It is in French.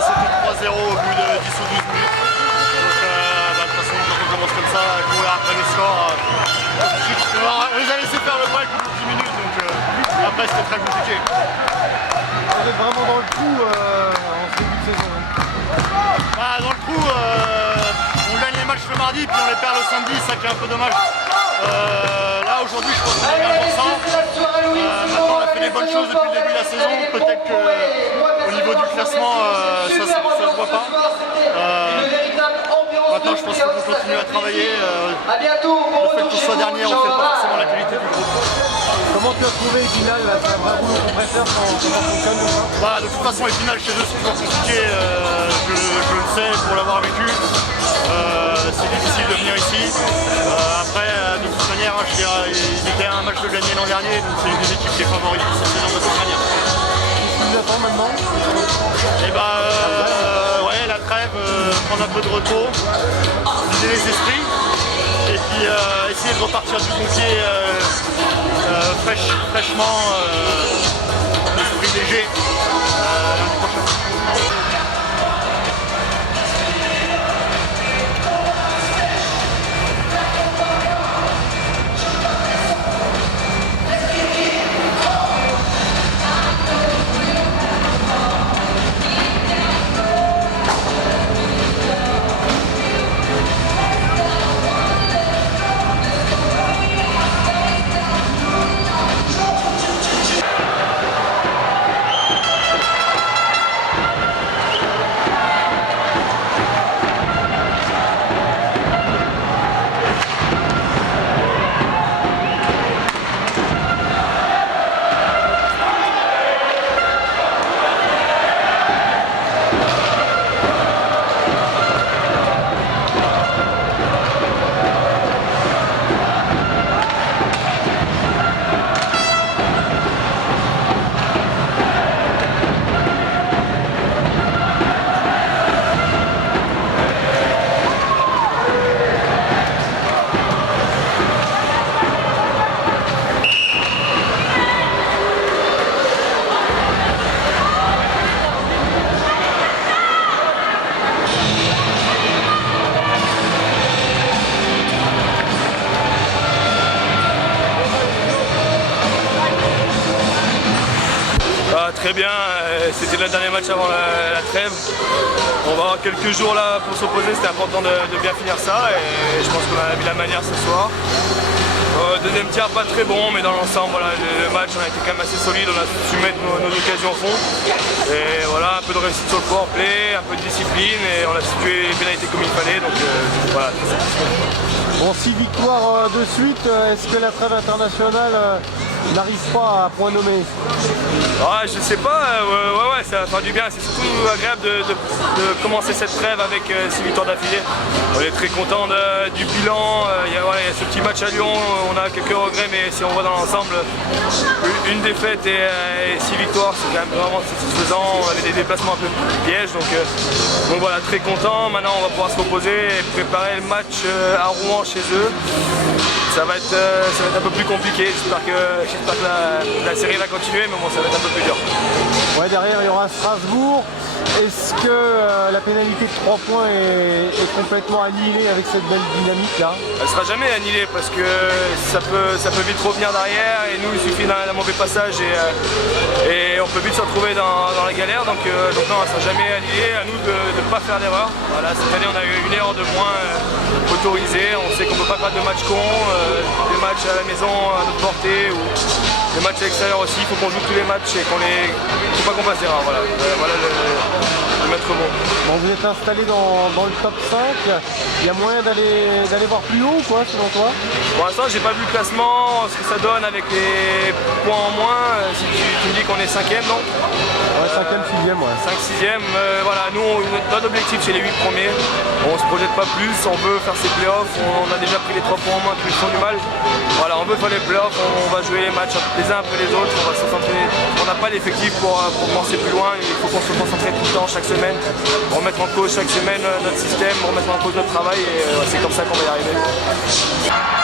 c'était 3-0 au bout de 10 ou 12 minutes. Donc de toute façon, quand on commence comme ça, à courir après les scores, on les a laissé faire le break au bout de 10 minutes, donc après c'était très compliqué. Vous êtes vraiment dans le coup en ce début de saison. Bah, dans le coup, on gagne les matchs le mardi, puis on les perd le samedi, ça qui est un peu dommage. Là aujourd'hui je pense qu'on est à 100%. Maintenant on a fait des bonnes choses depuis le début de la saison, peut-être qu'au niveau du classement ça se voit pas. Maintenant je pense qu'il faut continuer à travailler. Le fait qu'on soit dernier, on ne fait pas forcément la qualité du groupe. Comment tu as trouvé Épinal? C'est un vrai rouleau compresseur quand on fonctionne comme ça? Bah, de toute façon Épinal chez eux c'est toujours compliqué, je le sais pour l'avoir vécu. C'est difficile de venir ici. Après, de toute manière, je dirais, il était à un match de gagner l'an dernier, donc c'est une des équipes qui est favorite pour cette saison de toute manière. Qu'est-ce qui nous attend maintenant? Et bah, ouais, la trêve, prendre un peu de repos, vider les esprits, et puis essayer de repartir du bon pied fraîchement, l'esprit léger l'année prochaine. Très bien, c'était le dernier match avant la trêve. On va avoir quelques jours là pour s'opposer, c'était important de bien finir ça et je pense qu'on a vu la manière ce soir. Deuxième tiers pas très bon, mais dans l'ensemble voilà, le match on a été quand même assez solide, on a su mettre nos occasions au fond. Et voilà, un peu de réussite sur le powerplay, un peu de discipline et on a situé les pénalités comme il fallait, donc voilà, très satisfait. Bon, 6 victoires de suite, est-ce que la trêve internationale n'arrive pas à point nommé? Ouais, je sais pas, ouais, ça va faire du bien, c'est surtout agréable de commencer cette trêve avec 6 victoires d'affilée. On est très content du bilan, il y a ce petit match à Lyon, on a quelques regrets, mais si on voit dans l'ensemble, une défaite et 6 victoires, c'est quand même vraiment satisfaisant. On avait des déplacements un peu pièges, donc voilà, très content. Maintenant on va pouvoir se reposer et préparer le match à Rouen chez eux. Ça va être un peu plus compliqué, j'espère que la série va continuer, mais bon, ça va être un peu plus dur. Ouais, derrière il y aura Strasbourg. Est-ce que la pénalité de 3 points est complètement annihilée avec cette belle dynamique là? Elle ne sera jamais annihilée parce que ça peut vite revenir derrière et nous il suffit d'un mauvais passage et on peut vite se retrouver dans la galère, donc non, elle ne sera jamais annihilée, à nous de ne pas faire d'erreur. Voilà, cette année on a eu une erreur de moins autorisée, on sait qu'on ne peut pas faire de match con, des matchs à la maison à notre portée ou les matchs à l'extérieur aussi, il faut qu'on joue tous les matchs et il ne faut pas qu'on fasse d'erreur. Voilà, le maître mot. Bon, vous êtes installé dans le top 5, il y a moyen d'aller voir plus haut ou quoi selon toi? Pour l'instant j'ai pas vu le classement, ce que ça donne avec les points en moins, si tu me dis qu'on est 5ème, non? Ouais, 5ème, 6ème, ouais. 5-6ème, voilà, nous notre objectif c'est les 8 premiers, on se projette pas plus, on veut faire ses playoffs, on a déjà pris les 3 points en moins qui nous font du mal. Voilà, on veut faire les playoffs, on va jouer les matchs les uns après les autres, on va se concentrer, on n'a pas l'effectif pour penser plus loin, il faut qu'on se concentre tout le temps, chaque semaine, remettre en cause chaque semaine notre système, remettre en cause notre travail et c'est comme ça qu'on va y arriver.